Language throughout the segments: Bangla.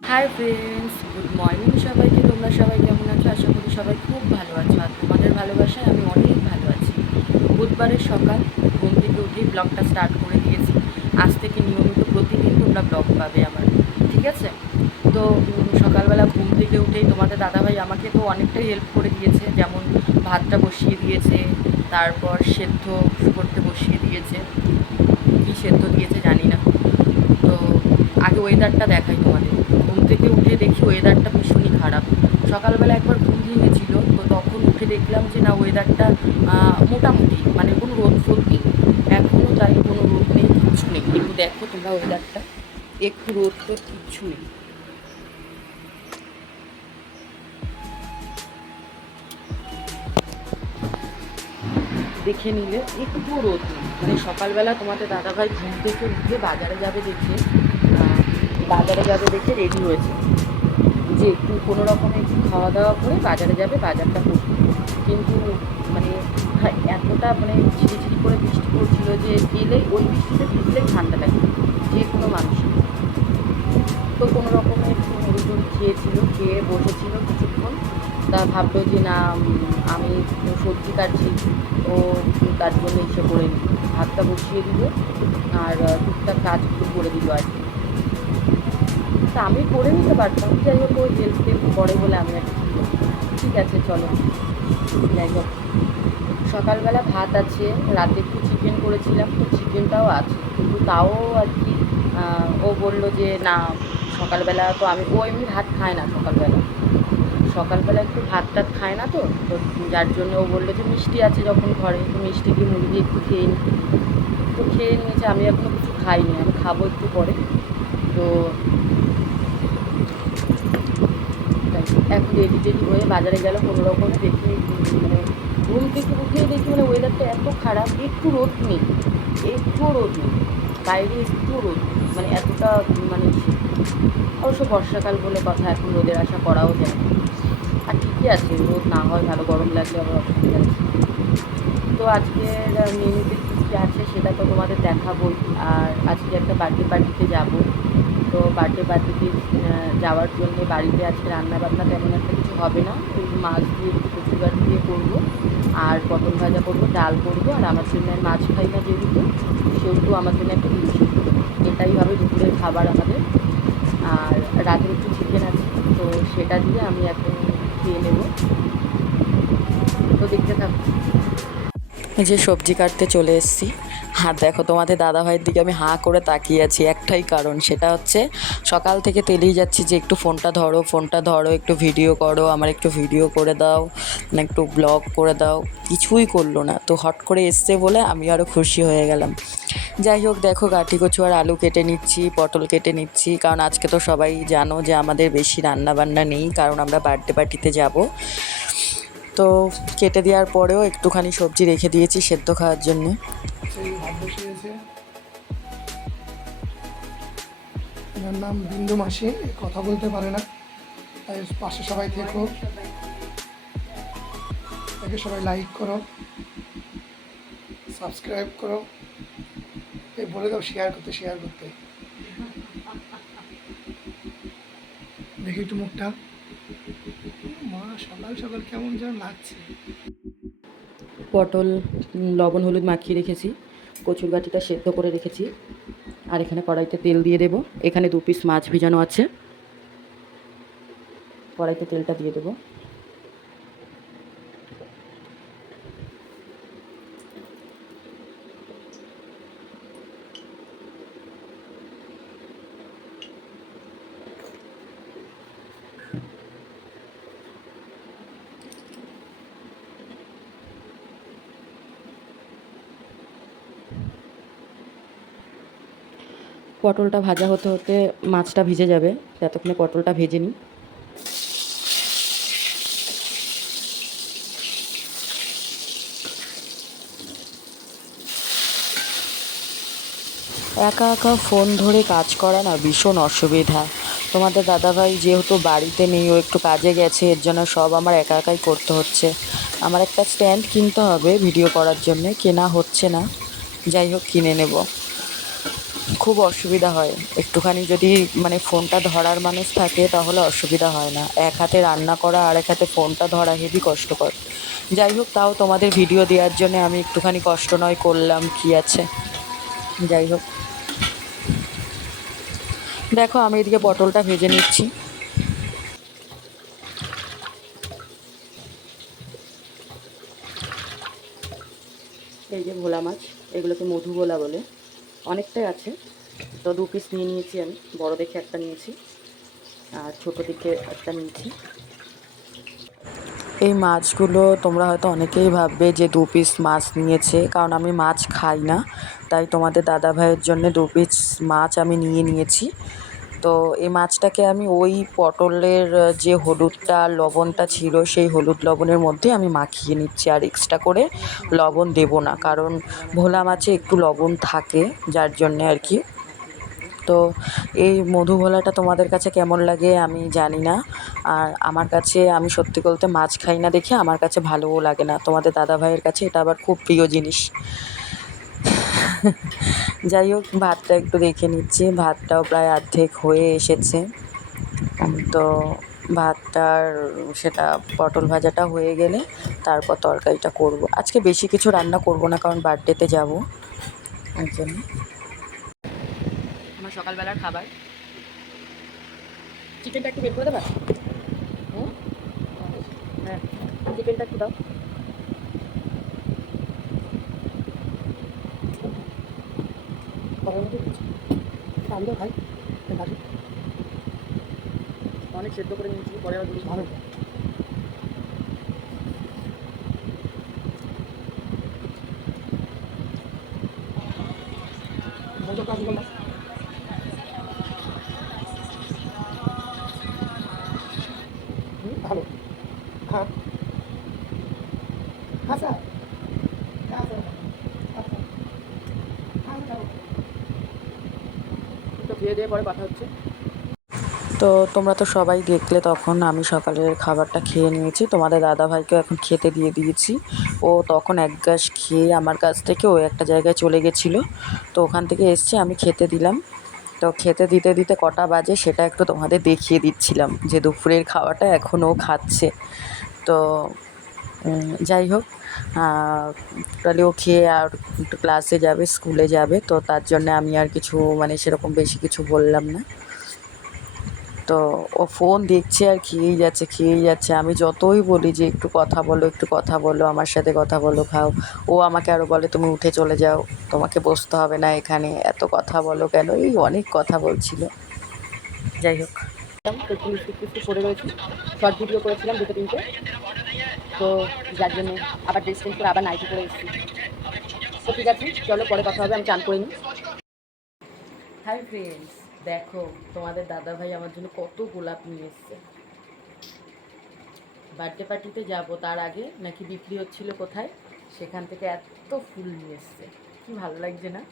হাই ফ্রেন্ডস গুড মর্নিং সবাইকে। তোমরা সবাই কেমন আছো? আশা করি সবাই খুব ভালো আছো। আর তোমাদের ভালোবাসায় আমি অনেক ভালো আছি। বুধবারের সকাল, ঘুম থেকে উঠেই ব্লগটা স্টার্ট করে দিয়েছি। আজ থেকে নিয়মিত প্রতিদিন তোমরা ব্লগ পাবে আমার। ঠিক আছে? তো সকালবেলা ঘুম থেকে উঠেই তোমাদের দাদাভাই আমাকে তো অনেকটাই হেল্প করে দিয়েছে। যেমন ভাতটা বসিয়ে দিয়েছে, তারপর সেদ্ধ করতে বসিয়ে দিয়েছে। কী সেদ্ধ দিয়েছে জানি না। তো, আগে ওয়েদারটা দেখাই তোমাদের। থেকে উঠে দেখি ওয়েদারটা ভীষণই খারাপ। সকালবেলা একবার ঘুম ভেঙেছিল, তো তখন উঠে দেখলাম যে না ওয়েদারটা মোটামুটি মানে কোনো রোদ ফোদ নেই। এখনও তাই, কোনো রোদ নেই কিচ্ছু নেই। একটু দেখো তোমরা ওয়েদারটা একটু রোদ তো কিচ্ছু নেই। দেখে নিলে একটু রোদ নেই। মানে সকালবেলা তোমাদের দাদাভাই ঘুম থেকে উঠে বাজারে যাবে দেখে বাজারে যাবে দেখে রেডি হয়েছে। যে একটু কোনো রকমে একটু খাওয়া দাওয়া করে বাজারে যাবে বাজারটা করতে কিন্তু মানে হ্যাঁ, এতটা মানে ঝিরিঝিরি করে বৃষ্টি পড়ছিল যে গেলেই ওই বৃষ্টিতে ভিজলেই ঠান্ডা লাগে যে কোনো মানুষ। তো কোনো রকমে একটু মুড়ি টুড়ি খেয়েছিল খেয়ে বসেছিল কিছুক্ষণ। তা ভাবলো যে না আমি সবজি কাটছি ও তার জন্য এসে করে ভাতটা বসিয়ে দিল আর টুকটাক কাজগুলো করে দিল আর কি। তা আমি করে নিতে পারতাম। যাই হোক ওই হেল্প টেল্প করে বলে আমি আর ঠিক আছে, চলো। যাই হোক। সকালবেলা ভাত আছে, রাতে একটু চিকেন করেছিলাম, তো চিকেনটাও আছে। কিন্তু তাও আর কি ও বলল যে, না, সকালবেলা তো আমি ও এমনি ভাত খায় না সকালবেলা। সকালবেলা একটু ভাত টাত খায় না তো তো যার জন্য ও বলল যে, মিষ্টি আছে যখন ঘরে, তো মিষ্টি দিয়ে মুড়ি দিয়ে একটু খেয়ে নিই তো খেয়ে নিয়েছে, আমি এখনও কিছু খাইনি, আমি খাব একটু পরে। তো তাই এখন রেডি টেডি হয়ে বাজারে গেল, কোনো রকমে দেখি মানে ঘুম থেকে উঠে দেখি মানে ওয়েদারটা এত খারাপ, একটু রোদ নেই, একটু রোদ নেই, বাইরে একটু রোদ মানে এতটা মানে অবশ্য বর্ষাকাল বলে কথা, এখন রোদের আশা করাও যায় আর ঠিকই আছে, রোদ না হয় ভালো, গরম লাগলে আবার অসুবিধা আছে তো আজকের মেনুতে কী কী আছে সেটা তো তোমাদের দেখাবোই, আর আজকে একটা বার্থডে পার্টিতে যাব। তো বার্থডে পার্টিতে যাওয়ার জন্য বাড়িতে আজকে রান্নাবান্না তেমন একটা কিছু হবে না। ওই মাছ দিয়ে একটু কচুগার দিয়ে করব। আর পটল ভাজা করব, ডাল করব। আর আমার জন্য মাছ খাই না যেহেতু, সেহেতু আমার জন্য একটা ইলিশ। এটাই হবে দুপুরের খাবার আমাদের। আর রাতের একটু চিকেন আছে, তো সেটা দিয়ে আমি এখন খেয়ে নেব। তো দেখতে থাকো। যে সবজি কাটতে চলে এসেছি। আর দেখো তোমাদের দাদা ভাইয়ের দিকে আমি হাঁ করে তাকিয়ে আছি, একটাই কারণ, সেটা হচ্ছে সকাল থেকে তেলেই যাচ্ছি যে একটু ফোনটা ধরো ফোনটা ধরো, একটু ভিডিও করো, আমার একটু ভিডিও করে দাও না একটু ব্লগ করে দাও, কিছুই করল না। তো হট করে এসছে বলে আমি আরও খুশি হয়ে গেলাম। যাই হোক, দেখো গাঠি কচু আর আলু কেটে নিচ্ছি, পটল কেটে নিচ্ছি, কারণ আজকে তো সবাই জানো যে আমাদের বেশি রান্না বান্না নেই, কারণ আমরা বার্থডে পার্টিতে যাব। তো কেটে দেওয়ার পরেও একটুখানি সবজি রেখে দিয়েছি সেদ্ধ খাওয়ার জন্য। এনার নাম বিন্দু মাসি কথা বলতে পারে না। তাই পাশে সবাই থেকো। তাকে সবাই লাইক করো। সাবস্ক্রাইব করো। এই বলে দাও শেয়ার করতে শেয়ার করতে। দেখি একটু মুখটা। সকাল সকাল কেমন যেন লাগছে। পটল লবণ, হলুদ মাখিয়ে রেখেছি, কচুর গাঠিটা সেদ্ধ করে রেখেছি, আর এখানে কড়াইতে তেল দিয়ে দেবো। এখানে দু পিস মাছ ভিজানো আছে। কড়াইতে তেলটা দিয়ে দেবো। পটলটা ভাজা হতে হতে মাছটা ভিজে যাবে ততক্ষণে পটলটা ভেজে নিই। একা একা ফোন ধরে কাজ করা না ভীষণ অসুবিধা। তোমাদের দাদাভাই যেহেতু বাড়িতে নেই, ও একটু কাজে গেছে, এর জন্য সব আমার একা একাই করতে হচ্ছে। আমার একটা স্ট্যান্ড কিনতে হবে ভিডিও করার জন্যে, কেনা হচ্ছে না। যাই হোক, কিনে নেব। খুব অসুবিধা হয়। একটুখানি যদি মানে ফোনটা ধরার মানুষ থাকে তাহলে অসুবিধা হয় না। এক হাতে রান্না করা আর এক হাতে ফোনটা ধরা হেবি কষ্টকর। যাই হোক, তাও তোমাদের ভিডিও দেওয়ার জন্য আমি একটুখানি কষ্ট নয়, করলাম কি আছে। যাই হোক। দেখো, আমি এদিকে পটলটা ভেজে নিচ্ছি। এই যে ভোলা মাছ, এগুলোকে মধু ভোলা বলে। অনেকটাই আছে। তো দু পিস নিয়ে নিয়েছি আমি। বড় দেখে একটা নিয়েছি। আর ছোটো দিকে একটা নিয়েছি। এই মাছগুলো তোমরা হয়তো অনেকেই ভাববে যে দু পিস মাছ নিয়েছে। কারণ আমি মাছ খাই না। তাই তোমাদের দাদা ভাইয়ের জন্য দু পিস মাছ আমি নিয়ে নিয়েছি। তো এই মাছটাকে আমি ওই পটলের যে হলুদটা, লবণটা ছিল সেই হলুদ লবণের মধ্যে আমি মাখিয়ে নিচ্ছি আর এক্সট্রা করে লবণ দেবো না। কারণ ভোলা মাছে একটু লবণ থাকে, যার জন্যে আর কি। তো এই মধু ভোলাটা তোমাদের কাছে কেমন লাগে আমি জানি না। আর আমার কাছে, আমি সত্যি বলতে মাছ খাই না দেখে আমার কাছে ভালোও লাগে না। তোমাদের দাদা ভাইয়ের কাছে এটা আবার খুব প্রিয় জিনিস। যাই হোক ভাতটা একটু দেখে নিচ্ছি। ভাতটাও প্রায় অর্ধেক হয়ে এসেছে। তো ভাতটার সেটা পটল ভাজাটা হয়ে গেলে তারপর তরকারিটা করব। আজকে বেশি কিছু রান্না করব না কারণ বার্থডেতে যাব। ওই জন্য। আমার সকালবেলার খাবার। চিকেনটা একটু বের করে দেবা? হ্যাঁ। চিকেনটা একটু দাও। আমি ভাই ভাবি অনেক সেদ্ধ করে নিয়েছি পরে আবার ভালো। খেয়ে দিয়ে পরে কথা হচ্ছে। তো তোমরা তো সবাই দেখলে তখন আমি সকালের খাবারটা খেয়ে নিয়েছি। তোমাদের দাদা ভাইকে এখন খেতে দিয়ে দিয়েছি। ও তখন এক গ্লাস খেয়ে আমার কাছ থেকে ও একটা জায়গায় চলে গেছিল। তো ওখান থেকে এসছে, আমি খেতে দিলাম। তো খেতে দিতে দিতে কটা বাজে সেটা একটু তোমাদের দেখিয়ে দিচ্ছিলাম যে দুপুরের খাওয়াটা এখনও খাচ্ছে। তো যাই হোক তাহলে ও খেয়ে আর একটু ক্লাসে যাবে স্কুলে যাবে, তো তার জন্য আমি আর কিছু মানে সেরকম বেশি কিছু বললাম না। তো ও ফোন দেখছে আর খেয়েই যাচ্ছে খেয়েই যাচ্ছে। আমি যতই বলি যে একটু কথা বলো, একটু কথা বলো, আমার সাথে কথা বলো, খাও। ও আমাকে আরও বলে, তুমি উঠে চলে যাও, তোমাকে বসতে হবে না এখানে। এত কথা বলো কেন? এই অনেক কথা বলছিল। যাই হোক মিষ্টি ফিষ্টি করে শর্ট ভিডিও করেছিলাম দুটো তিনটে। তো যার জন্য আবার ড্রেস চেঞ্জ করে আবার নাইটি করে এসেছি। তো ঠিক আছে চলো পরে কথা হবে আমি চান করে নিই। হাই ফ্রেন্ডস দেখো তোমাদের দাদা ভাই আমার জন্য কত গোলাপ নিয়ে এসছে। বার্থডে পার্টিতে যাব তার আগে নাকি বিক্রি হচ্ছিল কোথায়? সেখান থেকে এত ফুল নিয়ে এসছে। কি ভালো লাগছে না?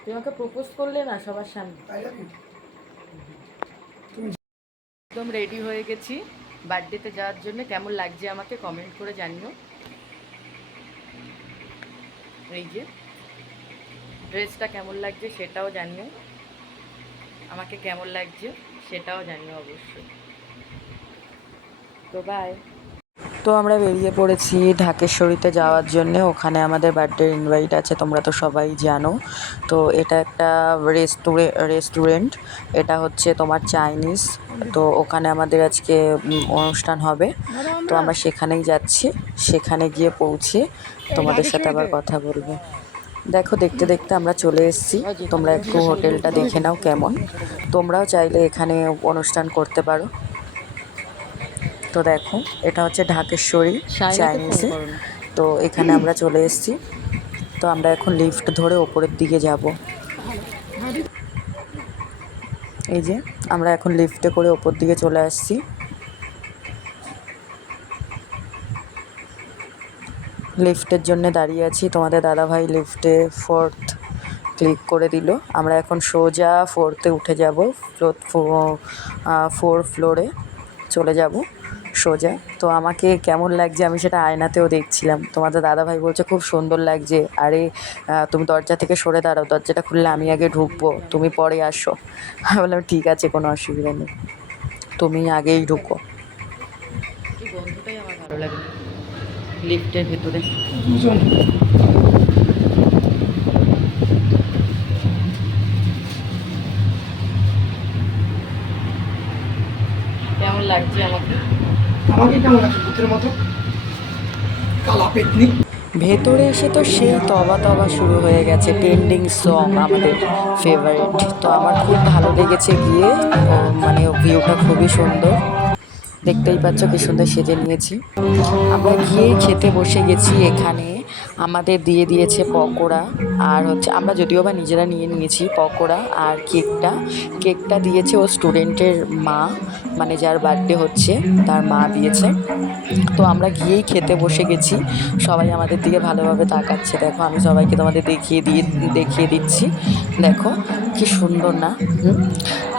তুমি আমাকে প্রপোজ করলে না সবার সামনে? একদম রেডি হয়ে গেছি। বার্থডেতে যাওয়ার জন্য কেমন লাগছে আমাকে কমেন্ট করে জানিও। এই যে ড্রেসটা কেমন লাগছে সেটাও জানিও। আমাকে কেমন লাগছে সেটাও জানিও অবশ্যই। তো বাই তো আমরা বেরিয়ে পড়েছি ঢাকেশ্বরীতে যাওয়ার জন্য। ওখানে আমাদের বার্থডে ইনভাইট আছে, তোমরা তো সবাই জানো। তো এটা একটা রেস্টুরে রেস্টুরেন্ট এটা হচ্ছে তোমার চাইনিজ। তো ওখানে আমাদের আজকে অনুষ্ঠান হবে। তো আমরা সেখানেই যাচ্ছি, সেখানে গিয়ে পৌঁছে তোমাদের সাথে আবার কথা বলব। দেখো, দেখতে দেখতে আমরা চলে এসেছি। তোমরা একটু হোটেলটা দেখে নাও কেমন। তোমরাও চাইলে এখানে অনুষ্ঠান করতে পারো। তো দেখো এটা হচ্ছে ঢাকেশ্বরী চাইনিজে তো এখানে আমরা চলে এসেছি। তো আমরা এখন লিফট ধরে ওপরের দিকে যাব। এই যে আমরা এখন লিফটে করে ওপর দিকে চলে আসছি। লিফটের জন্য দাঁড়িয়ে আছি। তোমাদের দাদাভাই লিফটে ফোর্থ ক্লিক করে দিল। আমরা এখন সোজা ফোর্থে উঠে যাব। ফোর ফ্লোরে চলে যাব। সোজা। তো আমাকে কেমন লাগছে আমি সেটা আয়নাতেও দেখছিলাম। তোমাদের দাদাভাই বলছে খুব সুন্দর লাগছে। আরে তুমি দরজা থেকে সরে দাঁড়াও দরজাটা খুললে আমি আগে ঢুকবো তুমি পরে আসো। আমি বললাম ঠিক আছে কোনো অসুবিধা নেই তুমি আগেই ঢুকো। কি আমার ভালো লাগে। লিফটের ভেতরে। কেমন লাগছে আমাকে? ভূতের এসে তো সেই তবা তবা শুরু হয়ে গেছে ট্রেন্ডিং সং আমাদের ফেভারিট তো আমার খুব ভালো লেগেছে গিয়ে মানে ভিউটা খুবই সুন্দর। দেখতেই পাচ্ছ কি সুন্দর সেজে নিয়েছি। আমরা গিয়ে খেতে বসে গেছি এখানে। আমাদের দিয়ে দিয়েছে পকোড়া। আর হচ্ছে আমরা যদিও বা নিজেরা নিয়ে নিয়েছি পকোড়া আর কেকটা। কেকটা দিয়েছে ও স্টুডেন্টের মা মানে যার বার্থডে হচ্ছে, তার মা দিয়েছে। তো আমরা গিয়েই খেতে বসে গেছি। সবাই আমাদের দিকে ভালোভাবে তাকাচ্ছে। দেখো, আমি সবাইকে তোমাদের দেখিয়ে দিয়ে, দেখিয়ে দিচ্ছি। দেখো, কি সুন্দর না?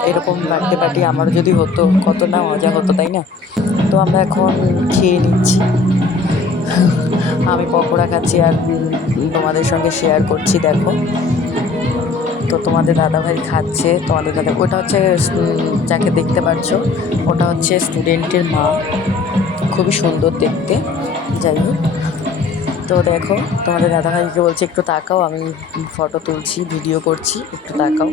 এরকম বার্থডে পার্টি আমারও যদি হতো, কত না মজা হতো, তাই না? তো আমরা এখন খেয়ে নিচ্ছি। আমি পকোড়া খাচ্ছি আর তোমাদের সঙ্গে শেয়ার করছি, দেখো। তো তোমাদের দাদাভাই খাচ্ছে, তোমাদের দাদা, ওটা হচ্ছে যাকে দেখতে পাচ্ছ ওটা হচ্ছে স্টুডেন্টের মা। খুবই সুন্দর দেখতে, যাই হোক। তো দেখো, তোমাদের দাদাভাইকে বলছে, একটু তাকাও, আমি ফটো তুলছি ভিডিও করছি, একটু তাকাও।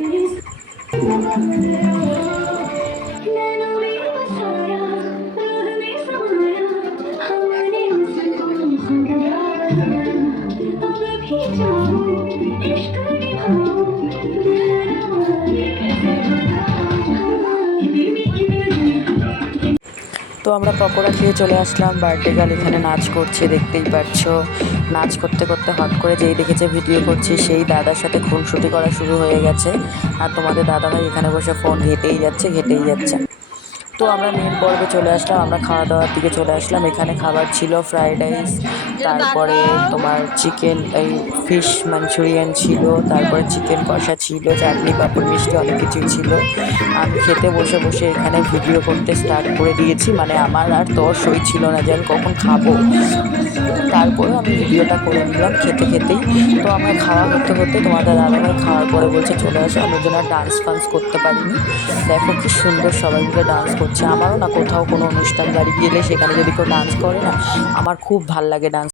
আমরা পকোড়া খেয়ে চলে আসলাম। বার্থডে গার্ল এখানে নাচ করছে, দেখতেই পাচ্ছ। নাচ করতে করতে হট করে যেই দেখেছে ভিডিও করছি, সেই দাদার সাথে খুনসুটি করা শুরু হয়ে গেছে। আর তোমাদের দাদা ভাই এখানে বসে ফোন ঘেটেই যাচ্ছে ঘেটেই যাচ্ছে। তো আমরা মেন পর্বে চলে আসলাম, আমরা খাওয়া দাওয়ার দিকে চলে আসলাম। এখানে খাবার ছিল ফ্রাইড রাইস তারপরে তোমার চিকেন এই ফিশ মাঞ্চুরিয়ান ছিল, তারপরে চিকেন কষা ছিল, চাটনি, পাঁপড়, মিষ্টি অনেক কিছুই ছিল। আমি খেতে বসে বসে এখানে ভিডিও করতে স্টার্ট করে দিয়েছি মানে আমার আর তর সই ছিল না যে আমি কখন খাব। তারপরে আমি ভিডিওটা করে নিলাম খেতে খেতেই। তো আমরা খাওয়া করতে করতে তোমাদের দাদাভাই খাওয়ার পরে বলছে, চলে আসো, আমি জন্য ডান্স ফান্স করতে পারিনি। দেখো কি সুন্দর সবাই মিলে ডান্স করছে আমারও না কোথাও কোনো অনুষ্ঠান বাড়ি গেলে সেখানে যদি কেউ ডান্স করে না, আমার খুব ভালো লাগে ডান্স